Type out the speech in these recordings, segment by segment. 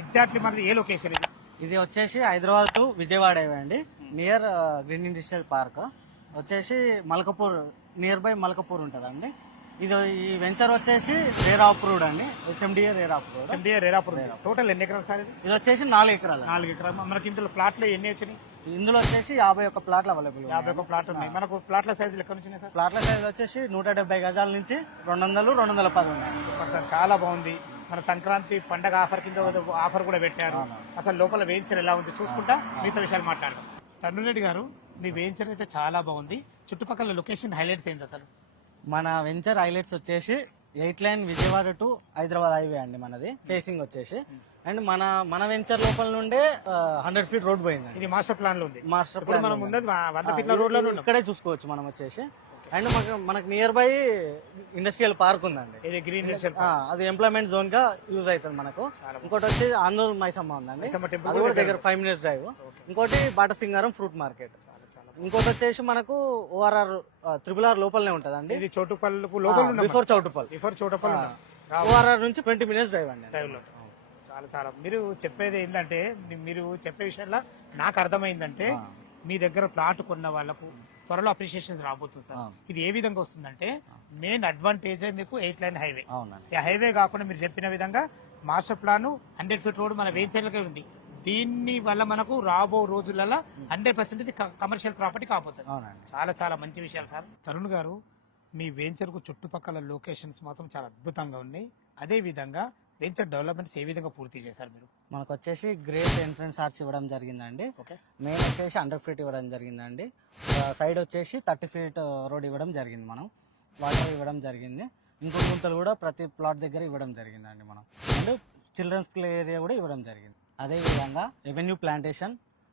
Exactly మనది ఏ location ఇది? ఇది వచ్చేసి హైదరాబాద్ టు విజయవాడ హైవే అండి. నియర్ గ్రీన్ ఇండస్ట్రియల్ పార్క్ వచ్చేసి మల్కపూర్, నియర్ బై మల్కపూర్ ఉంటుందండి. ఇది ఈ వెంచర్ వచ్చేసి రేరా అప్రూవ్డ్ అండి, హెచ్ఎండిఏ రేరా అప్రూవ్డ్. HMDA రేరాపూర్. టోటల్ ఎన్ని ఎకరాలు సార్ ఇది? ఇది వచ్చేసి 4 ఎకరాలు. 4 ఎకరాలు. మనకి ఇందులో ప్లాట్లు ఎన్ని వచ్చినాయి? ఇందులో వచ్చేసి 51 ప్లాట్లు అవైలబుల్. 51 ప్లాట్లు ఉన్నాయి. మనకు ప్లాట్ల సైజులు ఎక్కడ నుంచి సార్? ప్లాట్ల సైజ్ వచ్చేసి 170 గజాల నుంచి 200, 210 ఉన్నాయి. సార్ చాలా బాగుంది. మన సంక్రాంతి పండగ ఆఫర్ కింద ఆఫర్ కూడా పెట్టారు. అసలు లోపల వెంచర్ ఎలా ఉంది చూసుకుంటా మిగతా విషయాలు మాట్లాడదాం. తరుణ్ గారు, మీ వెంచర్ అయితే చాలా బాగుంది. చుట్టుపక్కల లొకేషన్ హైలైట్స్ ఏంటి అసలు? మన వెంచర్ హైలైట్స్ వచ్చేసి 8 line Vijayawada to Hyderabad highway అండి మనది ఫేసింగ్ వచ్చేసి. అండ్ మన వెంచర్ లోపల నుండే 100 ఫీట్ రోడ్ పోయింది. ఇది మాస్టర్ ప్లాన్ లో ఉంది. మాస్టర్ ఇప్పుడు మనం ఉన్నది 100 ఫీట్ల రోడ్ లో ఇక్కడే చూసుకోవచ్చు మనం వచ్చేసి. అండ్ మనకు నియర్ బై ఇండస్ట్రియల్ పార్క్ ఉందండి. ఇది గ్రీన్ ఇండస్ట్రియల్ అది ఎంప్లాయ్మెంట్ జోన్ గా యూజ్ అవుతుంది మనకు. ఇంకోటి వచ్చి ఆందూర్ మైసమ్మ ఉందండి, అది కూడా దగ్గర 5 మినిట్స్ డ్రైవ్. ఇంకోటి బాటసింగారం ఫ్రూట్ మార్కెట్. ఇంకోటి వచ్చేసి మనకు ORR RRR లోపలనే ఉంటదండి. ఇది చోటుపల్లి లోపల బిఫోర్ చౌటుపల్. ORR నుంచి 20 మినిట్స్ డ్రైవ్ అండి. చాలా చాలా మీరు చెప్పేది ఏంటంటే, మీరు చెప్పే విషయంలో నాకు అర్థమైందంటే, మీ దగ్గర ప్లాట్ కొన్న వాళ్ళకు త్వరలో అప్రిషియేషన్స్ రాబోతుంది సార్. ఇది ఏ విధంగా వస్తుందంటే, మెయిన్ అడ్వాంటేజ్ మీకు 8 లైన్ హైవే. ఈ హైవే కాకుండా మీరు చెప్పిన విధంగా మాస్టర్ ప్లాన్ 100 ఫీట్ రోడ్ మన వెంచర్లకే ఉంది. దీన్ని వల్ల మనకు రాబో రోజులలో 100% ఇది కమర్షియల్ ప్రాపర్టీ కాబోతుంది. చాలా చాలా మంచి విషయాలు సార్. తరుణ్ గారు, మీ వెంచర్ కు చుట్టుపక్కల లొకేషన్స్ మాత్రం చాలా అద్భుతంగా ఉన్నాయి. అదే విధంగా వెంచర్ డెవలప్మెంట్స్ ఏ విధంగా పూర్తి చేశారు మీరు? మనకు వచ్చేసి గ్రేట్ ఎంట్రన్స్ ఆర్చ్ ఇవ్వడం జరిగిందండి. మెయిన్ వచ్చేసి 100 ఫీట్ ఇవ్వడం జరిగిందండి. సైడ్ వచ్చేసి 30 ఫీట్ రోడ్ ఇవ్వడం జరిగింది. మనం వాటర్ ఇవ్వడం జరిగింది. ఇంకో గుంతలు కూడా ప్రతి ప్లాట్ దగ్గర ఇవ్వడం జరిగిందండి మనం. అండ్ చిల్డ్రన్స్ ప్లే ఏరియా కూడా ఇవ్వడం జరిగింది. అదే విధంగా రెవెన్యూ ప్లాంటేషన్,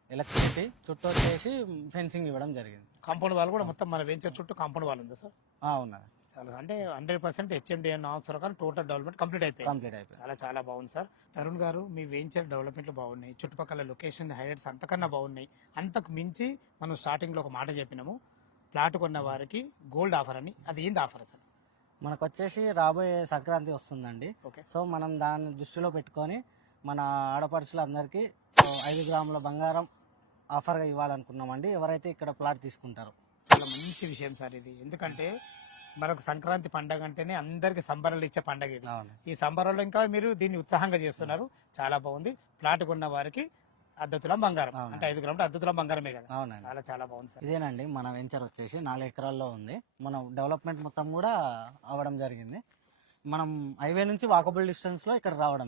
ఎలక్ట్రిసిటీ చుట్టూ వచ్చేసి ఫెన్సింగ్ ఇవ్వడం జరిగింది. కాంపౌండ్ వాల్ కూడా మొత్తం మన వెంచర్ చుట్టూ కాంపౌండ్ వాల్ ఉంది సార్? అవునండి. చాలా అంటే 100% HMDA నామ్స్ ప్రకారం టోటల్ డెవలప్మెంట్ కంప్లీట్ అయిపోయింది. చాలా చాలా బాగుంది సార్. తరుణ్ గారు, మీ వెంచర్ డెవలప్మెంట్లు బాగున్నాయి, చుట్టుపక్కల లొకేషన్ హైలైట్స్ అంతకన్నా బాగున్నాయి. అంతకు మించి మనం స్టార్టింగ్ లో ఒక మాట చెప్పినాము, ప్లాట్ కొన్న వారికి గోల్డ్ ఆఫర్ అని. అది ఏంది ఆఫర్ అసలు? మనకు వచ్చేసి రాబోయే సంక్రాంతి వస్తుందండి. సో మనం దాన్ని దృష్టిలో పెట్టుకొని మన ఆడపడుచులు అందరికీ 5 గ్రాముల బంగారం ఆఫర్గా ఇవ్వాలనుకున్నామండి, ఎవరైతే ఇక్కడ ప్లాట్ తీసుకుంటారో. చాలా మంచి విషయం సార్ ఇది. ఎందుకంటే మనకు సంక్రాంతి పండగ అంటేనే అందరికి సంబరాలు ఇచ్చే పండగ ఇది. ఈ సంబరాల్లో ఇంకా మీరు దీన్ని ఉత్సాహంగా చేస్తున్నారు. చాలా బాగుంది. ప్లాట్ కొన్న వారికి 1/2 తులం బంగారం, అంటే 5 గ్రాములు 1/2 తులం బంగారమే కదా. చాలా చాలా బాగుంది సార్. ఇదేనండి మన వెంచర్ వచ్చేసి 4 ఎకరాల్లో ఉంది. మనం డెవలప్మెంట్ మొత్తం కూడా అవ్వడం జరిగింది. మనం హైవే నుంచి వాకబుల్ డిస్టెన్స్ లో ఇక్కడ రావడం,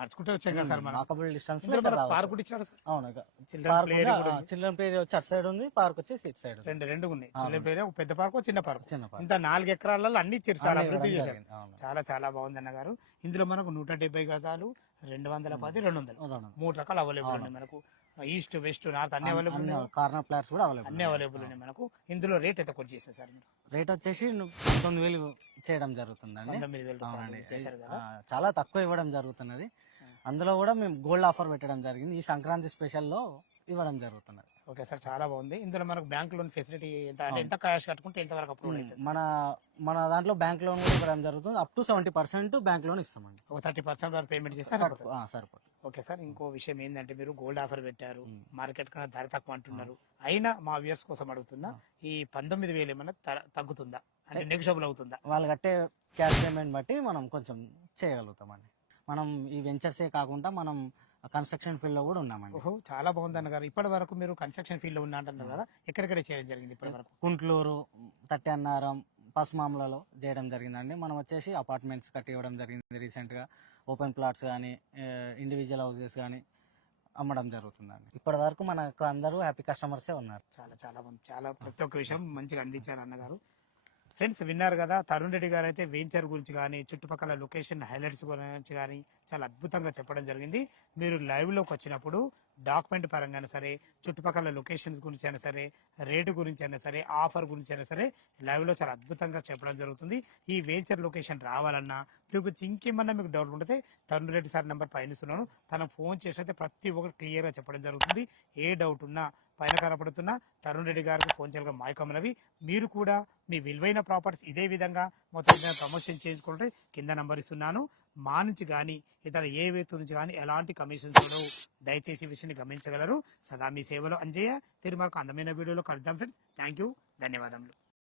నడుచుకుంటే వచ్చాం కదా సార్. వాకబుల్ డిస్టెన్స్ పార్క్ కూడా ఇచ్చారు సార్. అవును, చిల్డ్రన్ ప్లే ఏరియా వచ్చి అటు సైడ్ ఉంది, పార్క్ వచ్చేసి ఇటు సైడ్. రెండు ఉన్నాయి. చిల్డ్రన్ ప్లే ఏరియా, పెద్ద పార్క్, చిన్న పార్క్. ఇంత 4 ఎకరాలలో అన్ని ఇచ్చారు. చాలా అభివృద్ధి చేశారు. చాలా చాలా బాగుంది అన్న గారు. ఇందులో మనకు 170 గజాలు, 210, 200 3 రకాలు అవైలబుల్ ఉన్నాయి మనకు. ఈస్ట్, వెస్ట్, నార్త్ అన్ని అవైలబుల్ ఉన్నాయి. కార్నర్ ప్లాట్స్ కూడా అన్ని అవైలబుల్ ఉన్నాయి మనకు. ఇందులో రేట్ ఎంత కొట్టి చేస్తారు సార్ మీరు? రేట్ వచ్చేసి 19,000 చేయడం జరుగుతుందండి. 19,000 చేశారు కదా. చాలా తక్కువ ఇవ్వడం జరుగుతున్నది. అందులో కూడా మేము గోల్డ్ ఆఫర్ పెట్టడం జరిగింది. ఈ సంక్రాంతి స్పెషల్ లో ఇవ్వడం జరుగుతున్నది. ఓకే సార్, చాలా బాగుంది. ఇందులో మనకు బ్యాంక్ లోన్ ఫెసిలిటీ ఎంత క్యాష్ కట్టుకుంటే ఎంత వరకు అప్రూవ్ అవుతుంది? మన దాంట్లో బ్యాంక్ లోన్ కూడా ఇవ్వడం జరుగుతుంది. అప్ టు 70% బ్యాంక్ లోన్ ఇస్తామండి. ఒక 30% వరకు పేమెంట్ చేస్తే సరిపోతుంది. ఓకే సార్, ఇంకో విషయం ఏంటంటే, మీరు గోల్డ్ ఆఫర్ పెట్టారు, మార్కెట్ కన్నా ధర తక్కువ అంటున్నారు. అయినా మా వ్యూయర్స్ కోసం అడుగుతున్నా, ఈ 19,000 ఏమైనా తగ్గుతుందా, అంటే నెగోషియబుల్ అవుతుందా? వాళ్ళు కట్టే క్యాష్ పేమెంట్ బట్టి మనం కొంచెం చేయగలుగుతామండి. మనం ఈ వెంచర్సే కాకుండా మనం కన్స్ట్రక్షన్ ఫీల్డ్ లో కూడా ఉన్నామండి. ఓహో, చాలా బాగుంది అన్నగారు. ఇప్పటి వరకు మీరు కన్స్ట్రక్షన్ ఫీల్డ్ లో ఉన్నా అంటున్నారు కదా, ఎక్కడెక్కడ చేయడం జరిగింది ఇప్పటి వరకు? కుంట్లూరు, తట్టన్నారం, పసుమామలలో చేయడం జరిగిందండి. మనం వచ్చేసి అపార్ట్మెంట్స్ కట్టి ఇవ్వడం జరిగింది. రీసెంట్ గా ఓపెన్ ప్లాట్స్ కానీ, ఇండివిజువల్ హౌసెస్ కానీ అమ్మడం జరుగుతుందండి. ఇప్పటి వరకు మనకు అందరూ హ్యాపీ కస్టమర్సే ఉన్నారు. చాలా చాలా బాగుంది. చాలా ప్రతి ఒక్క విషయం మంచిగా అందించారు అన్నగారు. ఫ్రెండ్స్, విన్నారు కదా, తరుణ్ రెడ్డి గారు అయితే వెంచర్ గురించి కానీ, చుట్టుపక్కల లొకేషన్ హైలైట్స్ గురించి కానీ చాలా అద్భుతంగా చెప్పడం జరిగింది. మీరు లైవ్లోకి వచ్చినప్పుడు డాక్యుమెంట్ పరంగా సరే, చుట్టుపక్కల లొకేషన్స్ గురించి అయినా సరే, రేటు గురించి అయినా సరే, ఆఫర్ గురించి అయినా సరే, లైవ్లో చాలా అద్భుతంగా చెప్పడం జరుగుతుంది. ఈ వెంచర్ లొకేషన్ రావాలన్నా, దీని గురించి ఇంకేమన్నా మీకు డౌట్ ఉంటే తరుణ్ రెడ్డి సార్ నెంబర్ పైన ఇస్తున్నాను, తనకు ఫోన్ చేసినైతే ప్రతి ఒక్కరు క్లియర్గా చెప్పడం జరుగుతుంది. ఏ డౌట్ ఉన్నా పైన కనపడుతున్న తరుణ్ రెడ్డి గారికి ఫోన్ చేయగా మాయకమ్మనవి. మీరు కూడా మీ విలువైన ప్రాపర్టీస్ ఇదే విధంగా మొత్తం ప్రమోషన్ చేయించుకుంటే కింద నంబర్ ఇస్తున్నాను. మా నుంచి కానీ ఇతర ఏ వ్యక్తుల నుంచి కానీ ఎలాంటి కమిషన్స్ ఉండవు. దయచేసి ఈ విషయాన్ని గమనించగలరు. సదా మీ సేవలో అంజయ్య. తిరిగి మరొక అందమైన వీడియోలో కలుద్దాం ఫ్రెండ్స్. థ్యాంక్ యూ, ధన్యవాదములు.